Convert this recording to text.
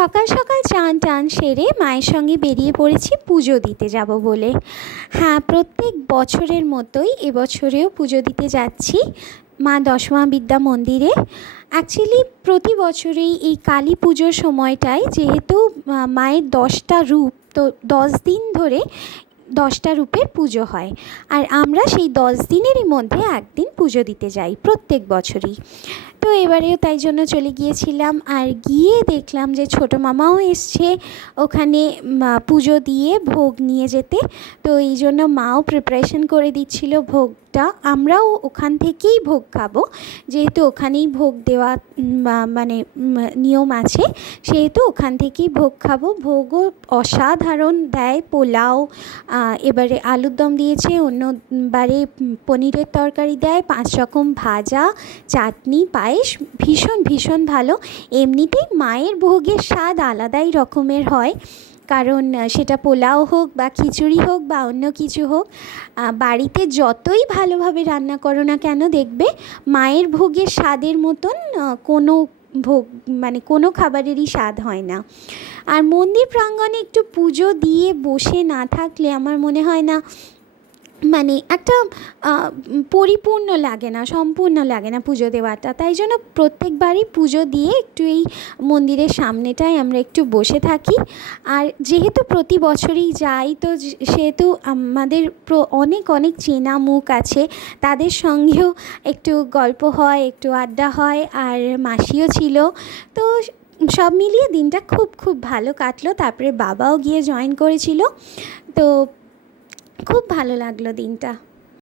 সকাল সকাল চান টান সেরে মায়ের সঙ্গে বেরিয়ে পড়েছি পুজো দিতে যাব বলে। হ্যাঁ, প্রত্যেক বছরের মতোই এবছরেও পুজো দিতে যাচ্ছি মা দশমা বিদ্যা মন্দিরে। অ্যাকচুয়ালি প্রতি বছরেই এই কালী পুজোর সময়টায় যেহেতু মায়ের 10টা রূপ, তো 10 দিন ধরে 10টা রূপের পুজো হয়, আর আমরা সেই 10 দিনেরই মধ্যে একদিন পুজো দিতে যাই প্রত্যেক বছরই। তো এবারেও তাই জন্য চলে গিয়েছিলাম, আর গিয়ে দেখলাম যে ছোটো মামাও এসছে ওখানে পুজো দিয়ে ভোগ নিয়ে যেতে। তো এই জন্য মাও প্রিপারেশন করে দিচ্ছিল ভোগটা। আমরাও ওখান থেকেই ভোগ খাবো, যেহেতু ওখানেই ভোগ দেওয়া মানে নিয়ম আছে, সেহেতু ওখান থেকেই ভোগ খাবো। ভোগও অসাধারণ দেয়, পোলাও, এবারে আলুর দম দিয়েছে, অন্যবারে পনিরের তরকারি দেয়, 5 রকম ভাজা, চাটনি, পায়েস, ভীষণ ভীষণ ভালো। এমনিতেই মায়ের ভোগের স্বাদ আলাদাই রকমের হয়, কারণ সেটা পোলাও হোক বা খিচুড়ি হোক বা অন্য কিছু হোক, বাড়িতে যতই ভালোভাবে রান্না করো না কেন দেখবে মায়ের ভোগের স্বাদের মতন কোনো ভোগ মানে কোনো খাবারেরই স্বাদ হয় না। আর মন্দির প্রাঙ্গণে একটু পুজো দিয়ে বসে না থাকলে আমার মনে হয় না, মানে একটা পরিপূর্ণ লাগে না, সম্পূর্ণ লাগে না পুজো দেওয়াটা। তাই জন্য প্রত্যেকবারই পুজো দিয়ে একটু এই মন্দিরের সামনেটায় আমরা একটু বসে থাকি। আর যেহেতু প্রতি বছরই যাই, তো সেহেতু আমাদের অনেক অনেক চেনা মুখ আছে, তাদের সঙ্গেও একটু গল্প হয়, একটু আড্ডা হয়, আর মাসিও ছিল। তো সব মিলিয়ে দিনটা খুব খুব ভালো কাটলো। তারপরে বাবাও গিয়ে জয়েন করেছিল, তো খুব ভালো লাগলো দিনটা।